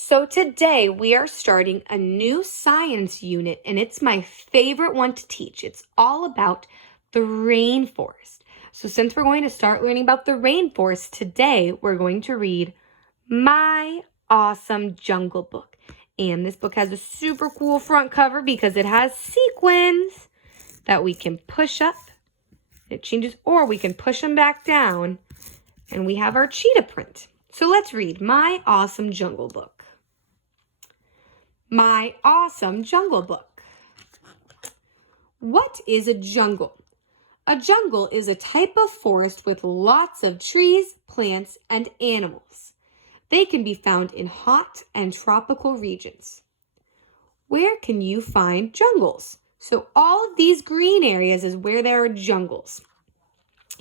So today we are starting a new science unit and it's my favorite one to teach. It's all about the rainforest. So since we're going to start learning about the rainforest today, we're going to read My Awesome Jungle Book. And this book has a super cool front cover because it has sequins that we can push up. It changes, or we can push them back down and we have our cheetah print. So let's read My Awesome Jungle Book. My Awesome Jungle Book. What is a jungle? A jungle is a type of forest with lots of trees, plants, and animals. They can be found in hot and tropical regions. Where can you find jungles? So all of these green areas is where there are jungles.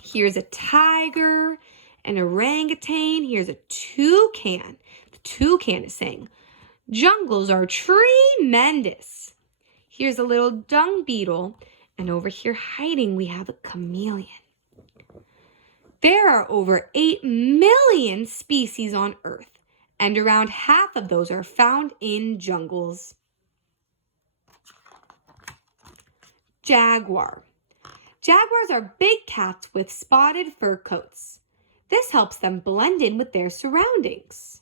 Here's a tiger, an orangutan. Here's a toucan. The toucan is saying, jungles are tremendous. Here's a little dung beetle, and over here hiding we have a chameleon. There are over 8 million species on Earth, and around half of those are found in jungles. Jaguar. Jaguars are big cats with spotted fur coats. This helps them blend in with their surroundings.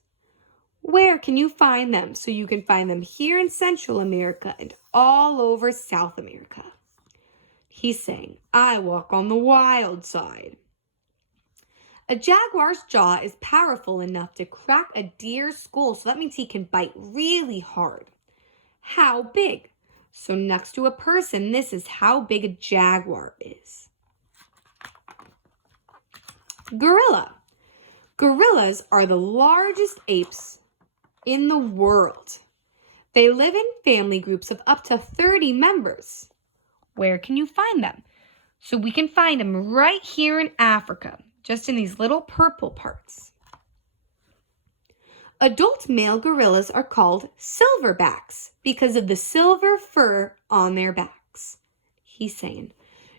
Where can you find them? So you can find them here in Central America and all over South America. He's saying, I walk on the wild side. A jaguar's jaw is powerful enough to crack a deer's skull, so that means he can bite really hard. How big? So next to a person, this is how big a jaguar is. Gorilla. Gorillas are the largest apes in the world. They live in family groups of up to 30 members. Where can you find them? So we can find them right here in Africa, just in these little purple parts. Adult male gorillas are called silverbacks because of the silver fur on their backs. He's saying,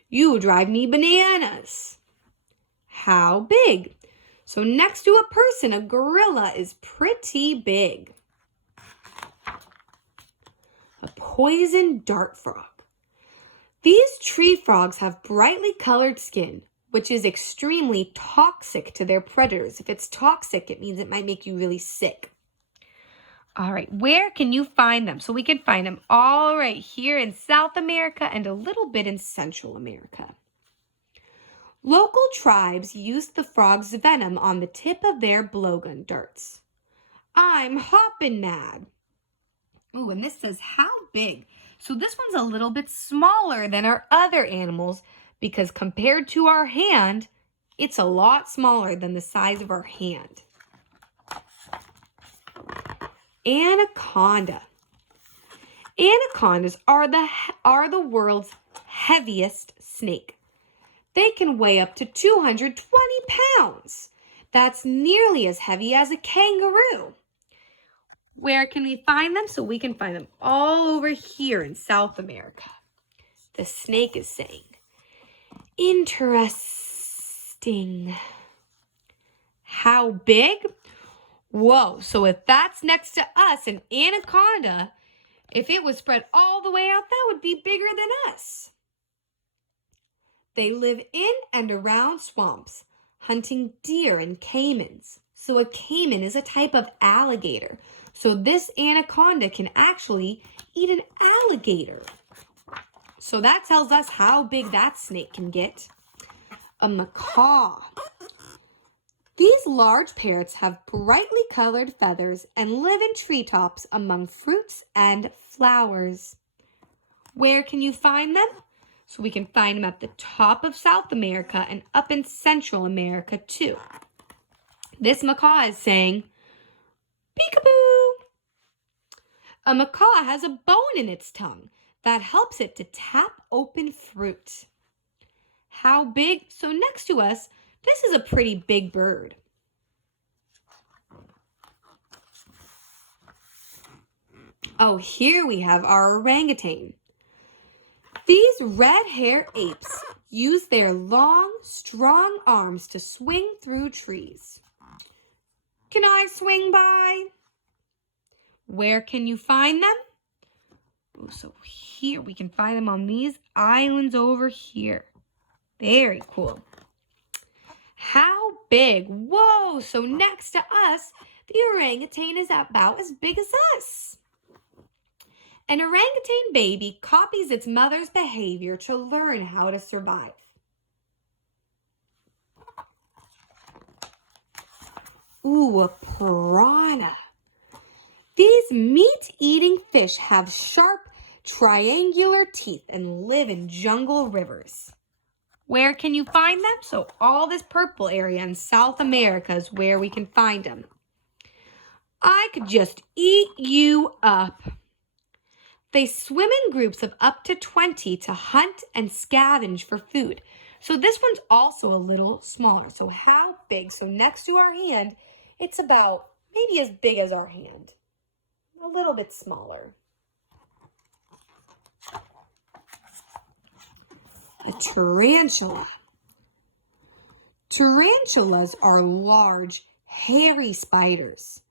you drive me bananas. How big? So next to a person, a gorilla is pretty big. A poison dart frog. These tree frogs have brightly colored skin, which is extremely toxic to their predators. If it's toxic, it means it might make you really sick. All right, where can you find them? So we can find them all right here in South America and a little bit in Central America. Local tribes used the frog's venom on the tip of their blowgun darts. I'm hoppin' mad. Ooh, and this says how big. So this one's a little bit smaller than our other animals because compared to our hand, it's a lot smaller than the size of our hand. Anaconda. Anacondas are the world's heaviest snake. They can weigh up to 220 pounds. That's nearly as heavy as a kangaroo. Where can we find them? So we can find them all over here in South America. The snake is saying, interesting. How big? Whoa, so if that's next to us, an anaconda, if it was spread all the way out, that would be bigger than us. They live in and around swamps, hunting deer and caimans. So a caiman is a type of alligator. So this anaconda can actually eat an alligator. So that tells us how big that snake can get. A macaw. These large parrots have brightly colored feathers and live in treetops among fruits and flowers. Where can you find them? So we can find them at the top of South America and up in Central America too. This macaw is saying, peekaboo. A macaw has a bone in its tongue that helps it to tap open fruit. How big? So next to us, this is a pretty big bird. Oh, here we have our orangutan. These red-haired apes use their long, strong arms to swing through trees. Can I swing by? Where can you find them? Ooh, so here we can find them on these islands over here. Very cool. How big? Whoa, so next to us, the orangutan is about as big as us. An orangutan baby copies its mother's behavior to learn how to survive. Ooh, a piranha. These meat-eating fish have sharp, triangular teeth and live in jungle rivers. Where can you find them? So all this purple area in South America is where we can find them. I could just eat you up. They swim in groups of up to 20 to hunt and scavenge for food. So this one's also a little smaller. So how big? So next to our hand, it's about maybe as big as our hand. A little bit smaller. A tarantula. Tarantulas are large, hairy spiders.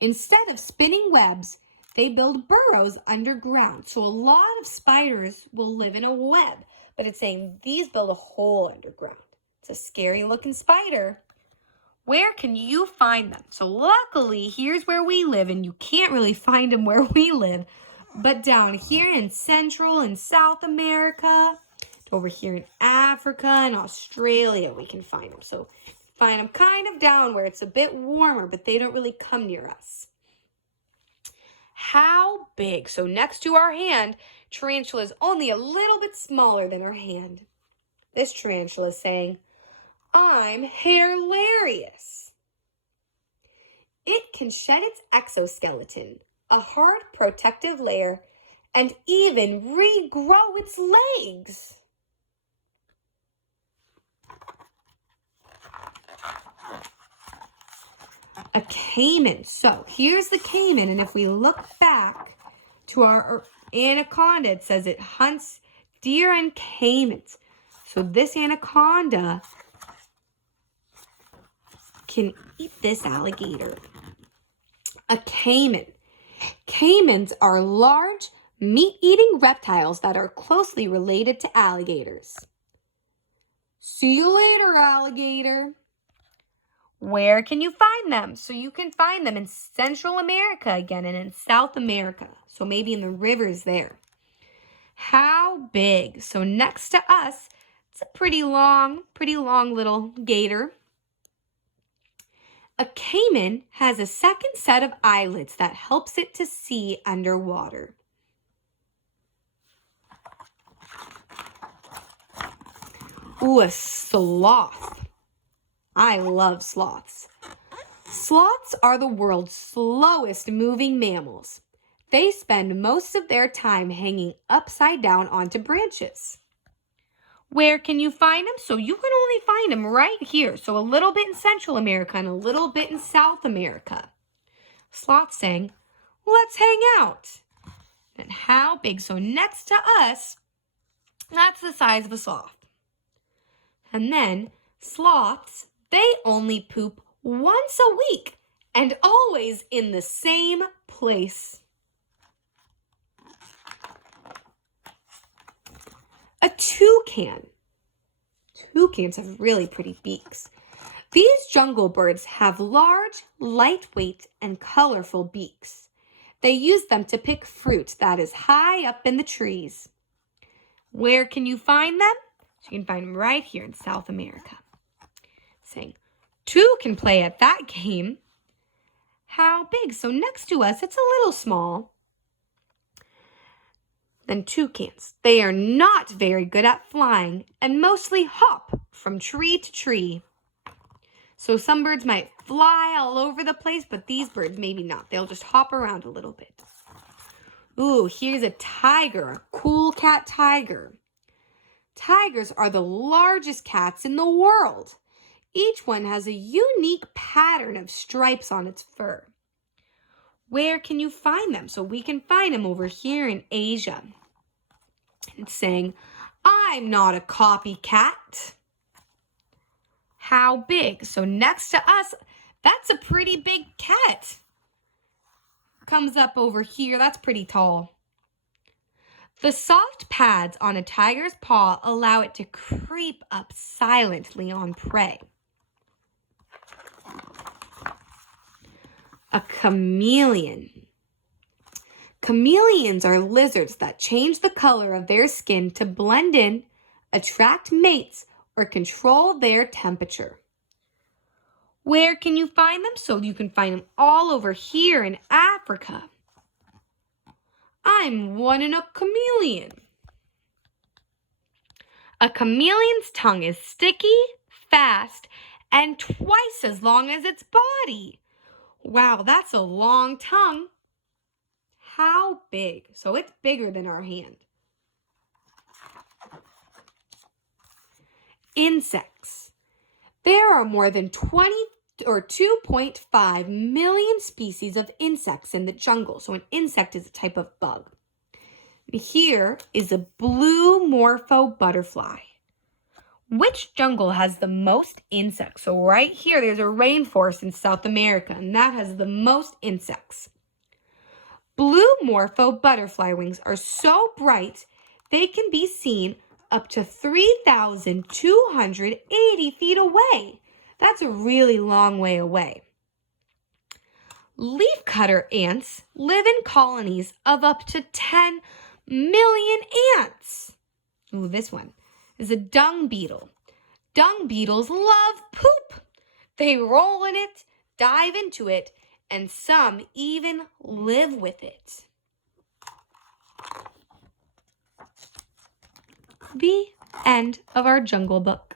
Instead of spinning webs, they build burrows underground. So a lot of spiders will live in a web, but it's saying these build a hole underground. It's a scary looking spider. Where can you find them? So luckily, here's where we live, and you can't really find them where we live, but down here in Central and South America, over here in Africa and Australia, we can find them. So find them kind of down where it's a bit warmer, but they don't really come near us. How big? So next to our hand, tarantula is only a little bit smaller than our hand. This tarantula is saying, I'm hilarious. It can shed its exoskeleton, a hard protective layer, and even regrow its legs. A caiman. So here's the caiman, and if we look back to our anaconda, it says it hunts deer and caimans. So this anaconda can eat this alligator. A caiman. Caimans are large, meat-eating reptiles that are closely related to alligators. See you later, alligator. Where can you find them? So you can find them in Central America again and in South America. So maybe in the rivers there. How big? So next to us, it's a pretty long little gator. A caiman has a second set of eyelids that helps it to see underwater. Ooh, a sloth. I love sloths. Sloths are the world's slowest moving mammals. They spend most of their time hanging upside down onto branches. Where can you find them? So you can only find them right here. So a little bit in Central America and a little bit in South America. Sloth saying, let's hang out. And how big? So next to us, that's the size of a sloth. And then sloths, they only poop once a week and always in the same place. A toucan. Toucans have really pretty beaks. These jungle birds have large, lightweight, and colorful beaks. They use them to pick fruit that is high up in the trees. Where can you find them? So you can find them right here in South America. Saying, two can play at that game. How big? So next to us, it's a little small than toucans. They are not very good at flying and mostly hop from tree to tree. So some birds might fly all over the place, but these birds maybe not. They'll just hop around a little bit. Ooh, here's a tiger, a cool cat tiger. Tigers are the largest cats in the world. Each one has a unique pattern of stripes on its fur. Where can you find them? So we can find them over here in Asia. It's saying, I'm not a copycat. How big? So next to us, that's a pretty big cat. comes up over here. That's pretty tall. The soft pads on a tiger's paw allow it to creep up silently on prey. A chameleon. Chameleons are lizards that change the color of their skin to blend in, attract mates, or control their temperature. Where can you find them? So you can find them all over here in Africa. I'm one in a chameleon. A chameleon's tongue is sticky, fast, and twice as long as its body. Wow, that's a long tongue. How big? So it's bigger than our hand. Insects. There are more than 2.5 million species of insects in the jungle. So an insect is a type of bug. Here is a blue morpho butterfly. Which jungle has the most insects? So right here, there's a rainforest in South America, and that has the most insects. Blue morpho butterfly wings are so bright, they can be seen up to 3,280 feet away. That's a really long way away. Leafcutter ants live in colonies of up to 10 million ants. Ooh, this one is a dung beetle. Dung beetles love poop. They roll in it, dive into it, and some even live with it. The end of our Jungle Book.